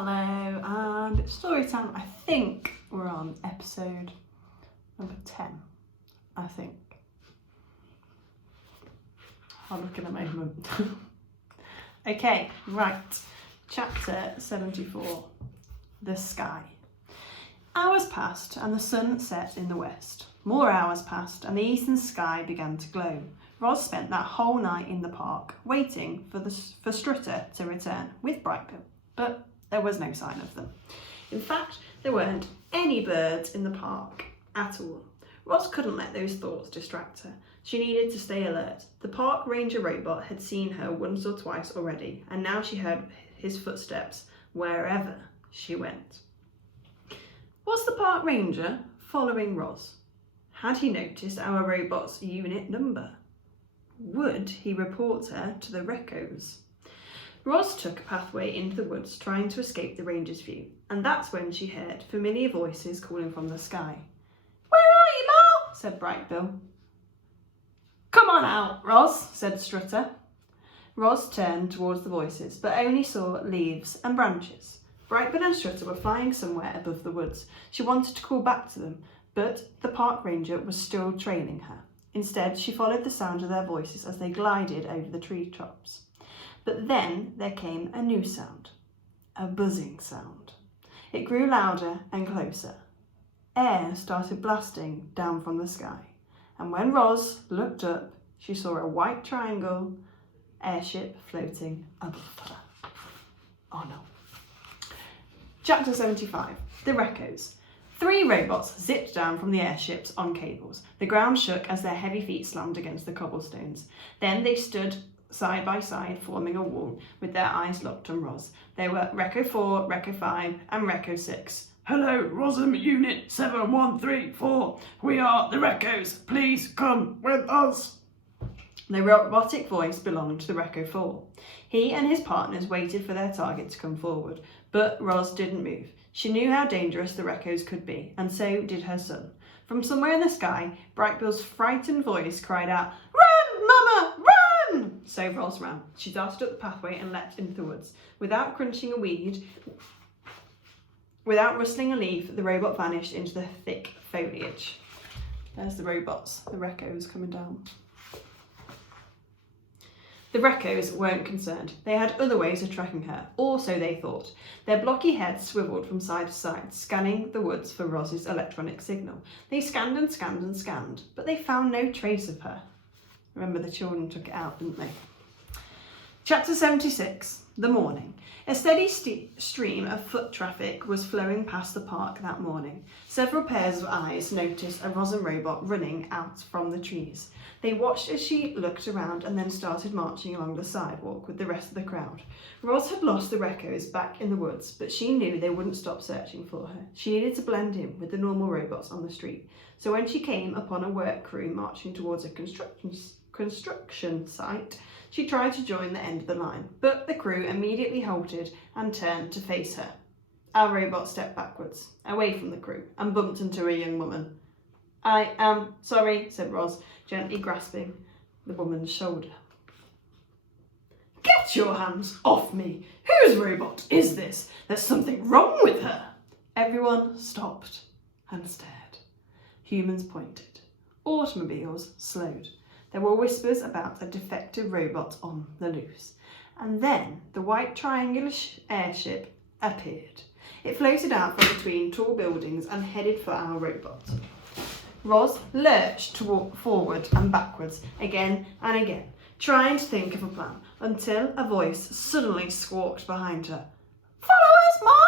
Hello, and it's story time. I think we're on episode number 10, I think. I'll look in a moment. Okay, right. Chapter 74, The Sky. Hours passed and the sun set in the west. More hours passed and the eastern sky began to glow. Roz spent that whole night in the park, waiting for Strutter to return with Brightbill, but there was no sign of them. In fact, there weren't any birds in the park at all. Roz couldn't let those thoughts distract her. She needed to stay alert. The park ranger robot had seen her once or twice already, and now she heard his footsteps wherever she went. Was the park ranger following Roz? Had he noticed our robot's unit number? Would he report her to the Recos? Roz took a pathway into the woods, trying to escape the ranger's view, and that's when she heard familiar voices calling from the sky. "Where are you, Ma?" said Brightbill. "Come on out, Roz," said Strutter. Roz turned towards the voices, but only saw leaves and branches. Brightbill and Strutter were flying somewhere above the woods. She wanted to call back to them, but the park ranger was still trailing her. Instead, she followed the sound of their voices as they glided over the treetops. But then there came a new sound, a buzzing sound. It grew louder and closer. Air started blasting down from the sky, and when Roz looked up, she saw a white triangle airship floating above her. Oh no. Chapter 75, The Recos. 3 robots zipped down from the airships on cables. The ground shook as their heavy feet slammed against the cobblestones. Then they stood side by side, forming a wall, with their eyes locked on Roz. They were Reco 4, Reco 5, and Reco 6. "Hello, Rosum Unit 7134. We are the Recos. Please come with us." The robotic voice belonged to the Reco 4. He and his partners waited for their target to come forward, but Roz didn't move. She knew how dangerous the Recos could be, and so did her son. From somewhere in the sky, Brightbill's frightened voice cried out, "Run, Mama, run!" So Roz ran. She darted up the pathway and leapt into the woods. Without crunching a weed, without rustling a leaf, the robot vanished into the thick foliage. There's the robots, the Recos coming down. The Recos weren't concerned. They had other ways of tracking her, or so they thought. Their blocky heads swiveled from side to side, scanning the woods for Roz's electronic signal. They scanned and scanned and scanned, but they found no trace of her. Remember, the children took it out, didn't they? Chapter 76, The Morning. A steady stream of foot traffic was flowing past the park that morning. Several pairs of eyes noticed a Rosin robot running out from the trees. They watched as she looked around and then started marching along the sidewalk with the rest of the crowd. Roz had lost the Recos back in the woods, but she knew they wouldn't stop searching for her. She needed to blend in with the normal robots on the street. So when she came upon a work crew marching towards a construction site, she tried to join the end of the line, but the crew immediately halted and turned to face her. Our robot stepped backwards, away from the crew, and bumped into a young woman. "I am sorry," said Roz, gently grasping the woman's shoulder. "Get your hands off me! Whose robot is this? There's something wrong with her!" Everyone stopped and stared. Humans pointed. Automobiles slowed. There were whispers about a defective robot on the loose. And then the white triangular airship appeared. It floated out from between tall buildings and headed for our robot. Roz lurched forward and backwards again and again, trying to think of a plan, until a voice suddenly squawked behind her. "Follow us, Ma!"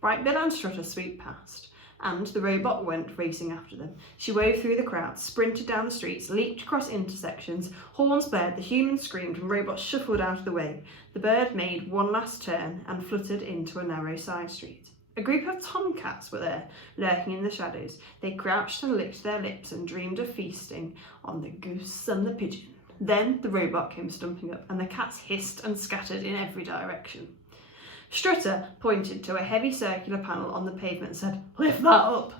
Brightbill and Strutter swept past, and the robot went racing after them. She wove through the crowd, sprinted down the streets, leaped across intersections, horns blared, the humans screamed, and robots shuffled out of the way. The bird made one last turn and fluttered into a narrow side street. A group of tomcats were there, lurking in the shadows. They crouched and licked their lips and dreamed of feasting on the goose and the pigeon. Then the robot came stumping up, and the cats hissed and scattered in every direction. Strutter pointed to a heavy circular panel on the pavement and said, "Lift that up."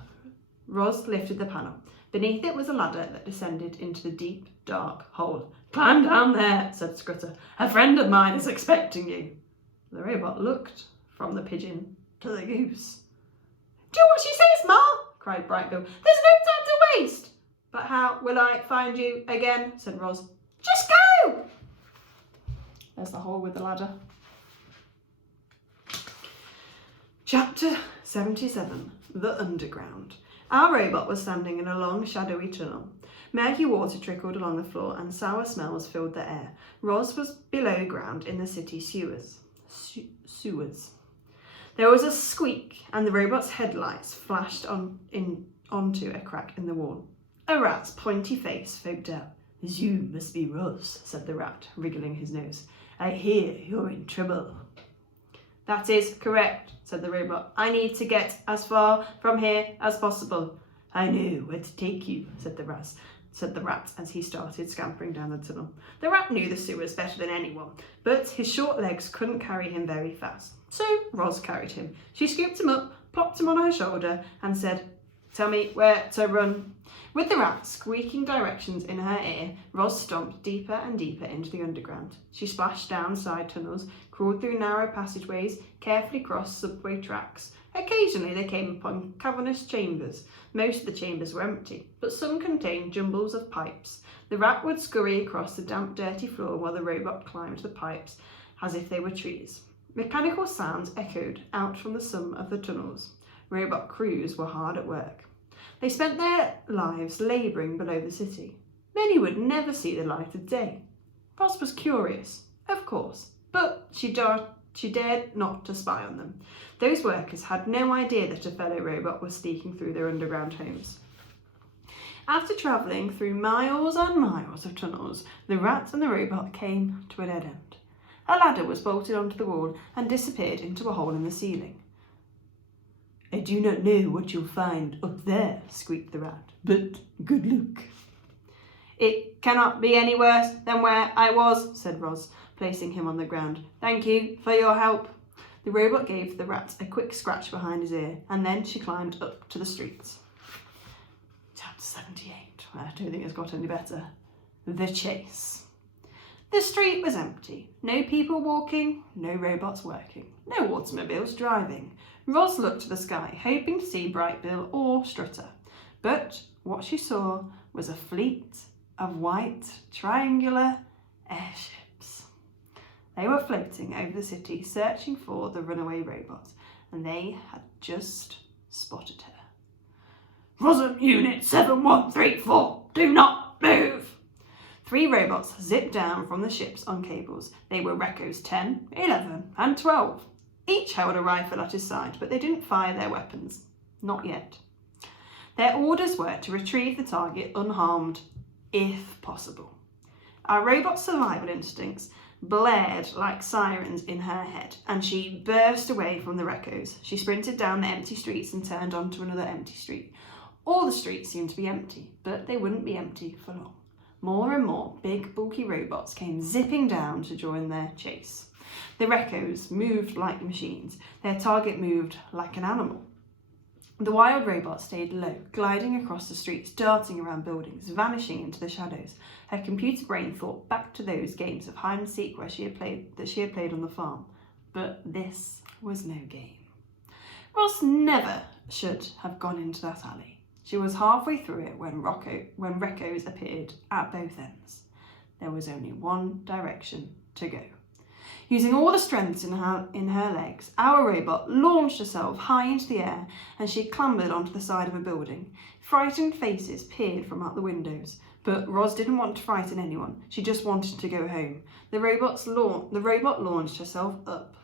Roz lifted the panel. Beneath it was a ladder that descended into the deep, dark hole. "Climb down there," said Strutter. "A friend of mine is expecting you." The robot looked from the pigeon to the goose. "Do what she says, Ma!" cried Bright Bill. "There's no time to waste." "But how will I find you again?" said Roz. "Just go!" There's the hole with the ladder. Chapter 77. The Underground. Our robot was standing in a long, shadowy tunnel. Murky water trickled along the floor and sour smells filled the air. Roz was below ground in the city sewers. There was a squeak and the robot's headlights flashed onto a crack in the wall. A rat's pointy face poked out. "You must be Roz," said the rat, wriggling his nose. "I hear you're in trouble." "That is correct," said the robot. "I need to get as far from here as possible." "I know where to take you," said the rat as he started scampering down the tunnel. The rat knew the sewers better than anyone, but his short legs couldn't carry him very fast. So Roz carried him. She scooped him up, plopped him on her shoulder and said, "Tell me where to run." With the rat squeaking directions in her ear, Roz stomped deeper and deeper into the underground. She splashed down side tunnels, crawled through narrow passageways, carefully crossed subway tracks. Occasionally they came upon cavernous chambers. Most of the chambers were empty, but some contained jumbles of pipes. The rat would scurry across the damp, dirty floor while the robot climbed the pipes as if they were trees. Mechanical sounds echoed out from the sum of the tunnels. Robot crews were hard at work. They spent their lives labouring below the city. Many would never see the light of day. Roz was curious, of course, but she dared not to spy on them. Those workers had no idea that a fellow robot was sneaking through their underground homes. After travelling through miles and miles of tunnels, the rat and the robot came to a dead end. A ladder was bolted onto the wall and disappeared into a hole in the ceiling. "I do not know what you'll find up there," squeaked the rat, "but good luck." "It cannot be any worse than where I was," said Roz, placing him on the ground. "Thank you for your help." The robot gave the rat a quick scratch behind his ear, and then she climbed up to the streets. Chapter 78. I don't think it's got any better. The Chase. The street was empty. No people walking, no robots working, no automobiles driving. Roz looked to the sky, hoping to see Bright Bill or Strutter. But what she saw was a fleet of white, triangular airships. They were floating over the city, searching for the runaway robot, and they had just spotted her. "Rosum Unit 7134, do not move!" 3 robots zipped down from the ships on cables. They were Recos 10, 11 and 12. Each held a rifle at his side, but they didn't fire their weapons. Not yet. Their orders were to retrieve the target unharmed, if possible. Our robot's survival instincts blared like sirens in her head, and she burst away from the Recos. She sprinted down the empty streets and turned onto another empty street. All the streets seemed to be empty, but they wouldn't be empty for long. More and more big, bulky robots came zipping down to join their chase. The Recos moved like machines. Their target moved like an animal. The wild robot stayed low, gliding across the streets, darting around buildings, vanishing into the shadows. Her computer brain thought back to those games of hide and seek that she had played on the farm. But this was no game. Roz never should have gone into that alley. She was halfway through it when Recos appeared at both ends. There was only one direction to go. Using all the strength in her legs, our robot launched herself high into the air and she clambered onto the side of a building. Frightened faces peered from out the windows, but Roz didn't want to frighten anyone. She just wanted to go home. The robot launched herself up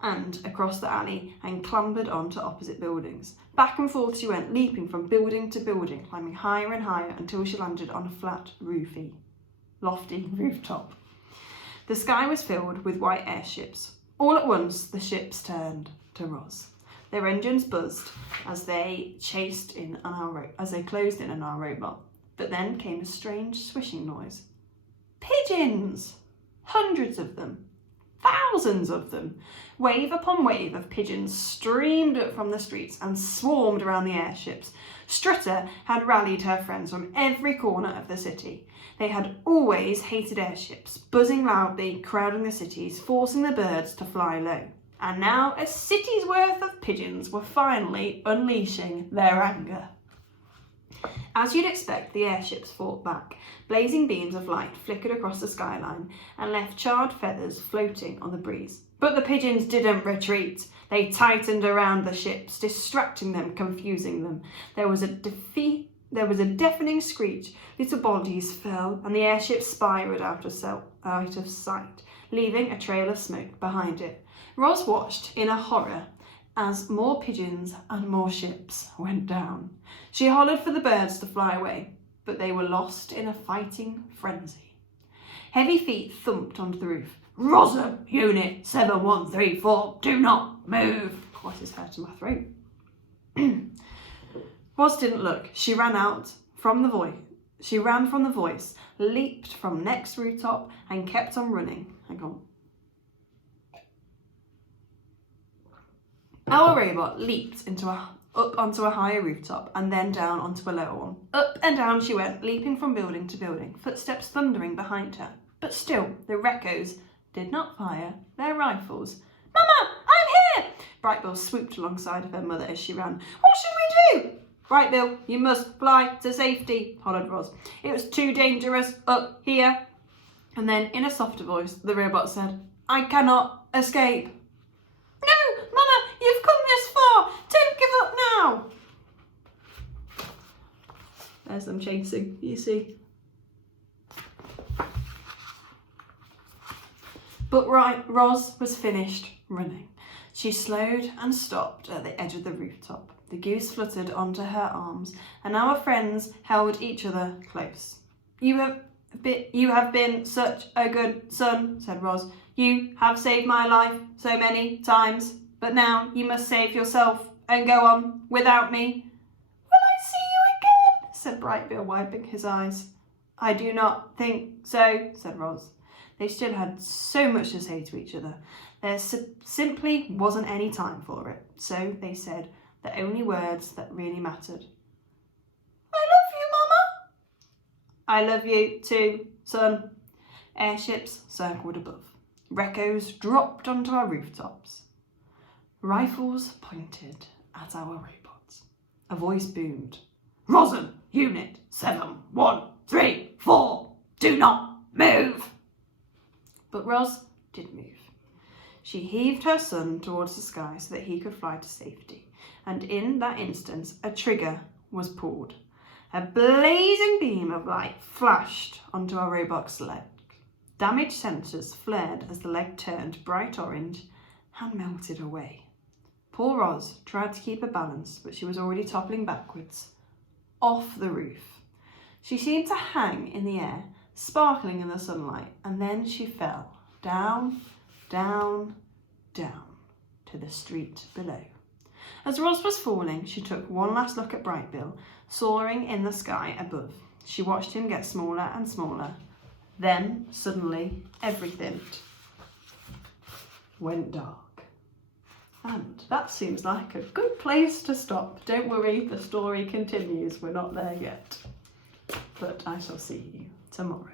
and across the alley and clambered onto opposite buildings. Back and forth she went, leaping from building to building, climbing higher and higher until she landed on a flat, lofty rooftop. The sky was filled with white airships. All at once, the ships turned to Roz. Their engines buzzed as they closed in on our robot. But then came a strange swishing noise. Pigeons! Hundreds of them. Thousands of them. Wave upon wave of pigeons streamed up from the streets and swarmed around the airships. Strutter had rallied her friends from every corner of the city. They had always hated airships, buzzing loudly, crowding the cities, forcing the birds to fly low. And now a city's worth of pigeons were finally unleashing their anger. As you'd expect, the airships fought back. Blazing beams of light flickered across the skyline and left charred feathers floating on the breeze. But the pigeons didn't retreat. They tightened around the ships, distracting them, confusing them. There was a deafening screech. Little bodies fell, and the airship spiraled out of sight, leaving a trail of smoke behind it. Roz watched in a horror as more pigeons and more ships went down. She hollered for the birds to fly away, but they were lost in a fighting frenzy. Heavy feet thumped onto the roof. "Rosa, Unit 7134, do not move." What is hurting my throat? Roz didn't look. She ran from the voice, leaped from next rooftop and kept on running. Hang on. Our robot leaped up onto a higher rooftop and then down onto a lower one. Up and down she went, leaping from building to building, footsteps thundering behind her. But still, the Reccos did not fire their rifles. "Mama, I'm here!" Brightbill swooped alongside of her mother as she ran. "What should we do?" "Brightbill, you must fly to safety," hollered Roz. "It was too dangerous up here." And then, in a softer voice, the robot said, "I cannot escape." "No, Mama, you've come this far. Don't give up now." There's them chasing, you see. But Roz was finished running. She slowed and stopped at the edge of the rooftop. The goose fluttered onto her arms, and our friends held each other close. You have been such a good son," said Roz. "You have saved my life so many times, but now you must save yourself and go on without me." "Will I see you again?" said Brightbill, wiping his eyes. "I do not think so," said Roz. They still had so much to say to each other. There simply wasn't any time for it, so they said the only words that really mattered. "I love you, Mama." "I love you too, son." Airships circled above. Reccos dropped onto our rooftops. Rifles pointed at our robots. A voice boomed. "Rosen, Unit 7134, do not move." But Roz did move. She heaved her son towards the sky so that he could fly to safety, and in that instant a trigger was pulled. A blazing beam of light flashed onto our robot's leg. Damaged sensors flared as the leg turned bright orange and melted away. Poor Roz tried to keep her balance, but she was already toppling backwards, off the roof. She seemed to hang in the air, sparkling in the sunlight, and then she fell down, down, down to the street below. As Roz was falling, she took one last look at Brightbill, soaring in the sky above. She watched him get smaller and smaller. Then, suddenly, everything went dark. And that seems like a good place to stop. Don't worry, the story continues. We're not there yet. But I shall see you tomorrow.